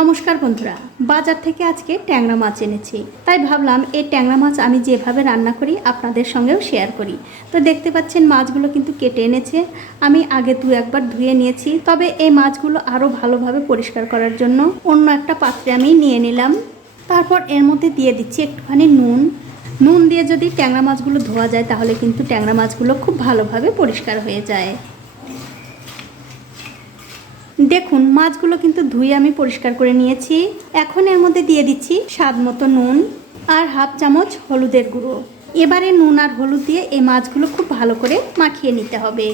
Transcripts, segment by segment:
নমস্কার বন্ধুরা, বাজার থেকে আজকে ট্যাংরা মাছ এনেছি। তাই ভাবলাম এই ট্যাংরা মাছ আমি যেভাবে রান্না করি, আপনাদের সঙ্গেও শেয়ার করি। তো দেখতে পাচ্ছেন মাছগুলো কিন্তু কেটে এনেছে। আমি আগে দু একবার ধুয়ে নিয়েছি, তবে এই মাছগুলো আরও ভালোভাবে পরিষ্কার করার জন্য অন্য একটা পাত্রে আমি নিয়ে নিলাম। তারপর এর মধ্যে দিয়ে দিচ্ছি একটুখানি নুন। নুন দিয়ে যদি ট্যাংরা মাছগুলো ধোয়া যায়, তাহলে কিন্তু ট্যাংরা মাছগুলো খুব ভালোভাবে পরিষ্কার হয়ে যায়। দেখুন, মাছগুলো কিন্তু ধুয়ে আমি পরিষ্কার করে নিয়েছি। এখন এর মধ্যে দিয়ে দিচ্ছি স্বাদ মতো নুন আর হাফ চামচ হলুদের গুঁড়ো। এবারে নুন আর হলুদ দিয়ে এই মাছগুলো খুব ভালো করে মাখিয়ে নিতে হবে।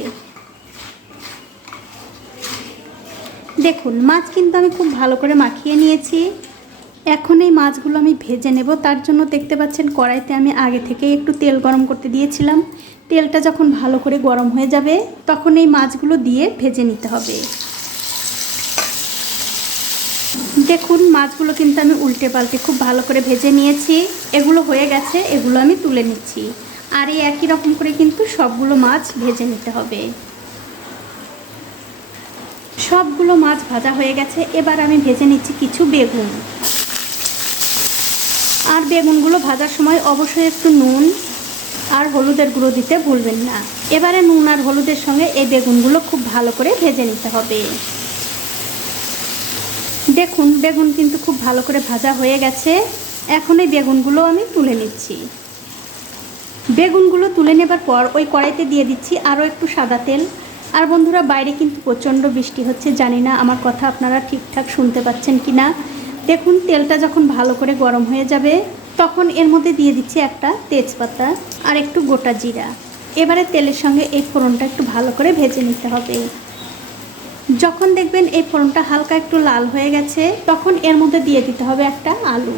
দেখুন, মাছ কিন্তু আমি খুব ভালো করে মাখিয়ে নিয়েছি। এখন এই মাছগুলো আমি ভেজে নেব। তার জন্য দেখতে পাচ্ছেন, কড়াইতে আমি আগে থেকে একটু তেল গরম করতে দিয়েছিলাম। তেলটা যখন ভালো করে গরম হয়ে যাবে, তখন এই মাছগুলো দিয়ে ভেজে নিতে হবে। দেখুন, মাছগুলো কিন্তু আমি উল্টে পাল্টে খুব ভালো করে ভেজে নিয়েছি। এগুলো হয়ে গেছে, এগুলো আমি তুলে নিচ্ছি। আর এই একই রকম করে কিন্তু সবগুলো মাছ ভেজে নিতে হবে। সবগুলো মাছ ভাজা হয়ে গেছে, এবার আমি ভেজে নিচ্ছি কিছু বেগুন। আর বেগুনগুলো ভাজার সময় অবশ্যই একটু নুন আর হলুদের গুঁড়ো দিতে ভুলবেন না। এবারে নুন আর হলুদের সঙ্গে এই বেগুনগুলো খুব ভালো করে ভেজে নিতে হবে। দেখুন, বেগুন কিন্তু খুব ভালো করে ভাজা হয়ে গেছে। এখন এই বেগুনগুলো আমি তুলে নিচ্ছি। বেগুনগুলো তুলে নেবার পর ওই কড়াইতে দিয়ে দিচ্ছি আরও একটু সাদা তেল। আর বন্ধুরা, বাইরে কিন্তু প্রচণ্ড বৃষ্টি হচ্ছে, জানি না আমার কথা আপনারা ঠিকঠাক শুনতে পাচ্ছেন কি না। দেখুন, তেলটা যখন ভালো করে গরম হয়ে যাবে, তখন এর মধ্যে দিয়ে দিচ্ছি একটা তেজপাতা আর একটু গোটা জিরা। এবারে তেলের সঙ্গে এই ফোড়নটা একটু ভালো করে ভেজে নিতে হবে। যখন দেখবেন এই ফোড়নটা হালকা একটু লাল হয়ে গেছে, তখন এর মধ্যে দিয়ে দিতে হবে একটা আলু।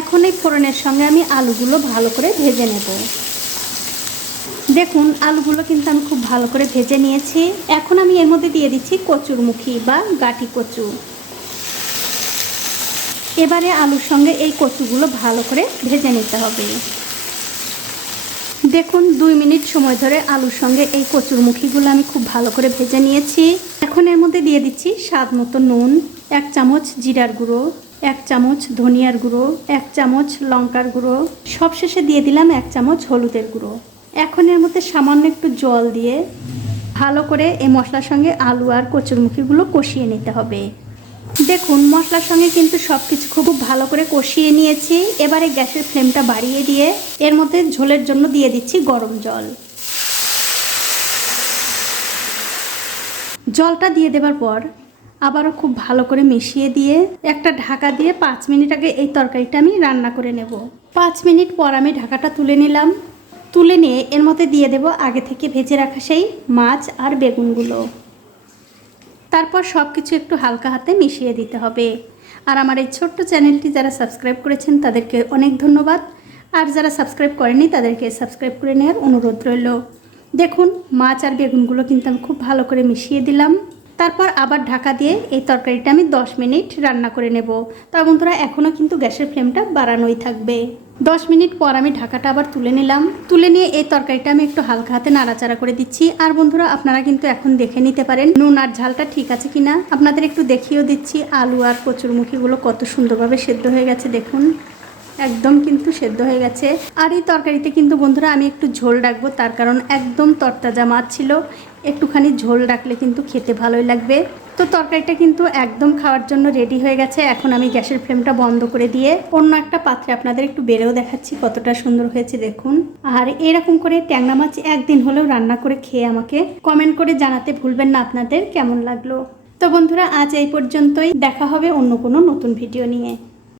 এখন এই ফোড়নের সঙ্গে আমি আলুগুলো ভালো করে ভেজে নেব। দেখুন, আলুগুলো কিন্তু আমি খুব ভালো করে ভেজে নিয়েছি। এখন আমি এর মধ্যে দিয়ে দিচ্ছি কচুরমুখী বা গাটি কচু। এবারে আলুর সঙ্গে এই কচুগুলো ভালো করে ভেজে নিতে হবে। দেখুন, দুই মিনিট সময় ধরে আলুর সঙ্গে এই কচুরমুখীগুলো আমি খুব ভালো করে ভেজে নিয়েছি। এখন এর মধ্যে দিয়ে দিচ্ছি স্বাদ মতো নুন, এক চামচ জিরার গুঁড়ো, এক চামচ ধনিয়ার গুঁড়ো, এক চামচ লঙ্কার গুঁড়ো, সবশেষে দিয়ে দিলাম এক চামচ হলুদের গুঁড়ো। এখন এর মধ্যে সামান্য একটু জল দিয়ে ভালো করে এই মশলার সঙ্গে আলু আর কচুরমুখীগুলো কষিয়ে নিতে হবে। দেখুন, মশলার সঙ্গে কিন্তু সব কিছু খুব ভালো করে কষিয়ে নিয়েছি। এবারে গ্যাসের ফ্লেমটা বাড়িয়ে দিয়ে এর মধ্যে ঝোলের জন্য দিয়ে দিচ্ছি গরম জল। জলটা দিয়ে দেবার পর আবারও খুব ভালো করে মিশিয়ে দিয়ে একটা ঢাকা দিয়ে পাঁচ মিনিট আগে এই তরকারিটা আমি রান্না করে নেব। পাঁচ মিনিট পর আমি ঢাকাটা তুলে নিলাম। তুলে নিয়ে এর মধ্যে দিয়ে দেব আগে থেকে ভেজে রাখা সেই মাছ আর বেগুনগুলো। তারপর সব কিছু একটু হালকা হাতে মিশিয়ে দিতে হবে। আর আমার এই ছোট্ট চ্যানেলটি যারা সাবস্ক্রাইব করেছেন, তাদেরকে অনেক ধন্যবাদ। আর যারা সাবস্ক্রাইব করেনি তাদেরকে সাবস্ক্রাইব করে নেওয়ার অনুরোধ রইল। দেখুন, মাছ আর বেগুনগুলো কিন্তু আমি খুব ভালো করে মিশিয়ে দিলাম। তারপর আবার ঢাকা দিয়ে এই তরকারিটা আমি 10 মিনিট রান্না করে নেব। তা বন্ধুরা, এখনও কিন্তু গ্যাসের ফ্লেমটা বাড়ানোই থাকবে। দশ মিনিট পর আমি ঢাকাটা আবার তুলে নিলাম। তুলে নিয়ে এই তরকারিটা আমি একটু হালকা হাতে নাড়াচাড়া করে দিচ্ছি। আর বন্ধুরা, আপনারা কিন্তু এখন দেখে নিতে পারেন নুন আর ঝালটা ঠিক আছে কিনা। আপনাদের একটু দেখিয়েও দিচ্ছি আলু আর কচুরমুখীগুলো কত সুন্দরভাবে সেদ্ধ হয়ে গেছে, দেখুন। একদম কিন্তু সেদ্ধ হয়ে গেছে। আর এই তরকারিতে কিন্তু বন্ধুরা, আমি একটু ঝোল রাখব, তার কারণ একদম তরতাজা মাছ ছিল। একটুখানি ঝোল রাখলে কিন্তু খেতে ভালোই লাগবে। তো তরকারিটা কিন্তু একদম খাওয়ার জন্য রেডি হয়ে গেছে। এখন আমি গ্যাসের ফ্লেমটা বন্ধ করে দিয়ে অন্য একটা পাত্রে আপনাদের একটু বেড়েও দেখাচ্ছি কতটা সুন্দর হয়েছে দেখুন। আর এরকম করে ট্যাংরা মাছ একদিন হলেও রান্না করে খেয়ে আমাকে কমেন্ট করে জানাতে ভুলবেন না আপনাদের, কেমন লাগল? তো বন্ধুরা, আজ এই পর্যন্তই। দেখা হবে অন্য কোনো নতুন ভিডিও নিয়ে।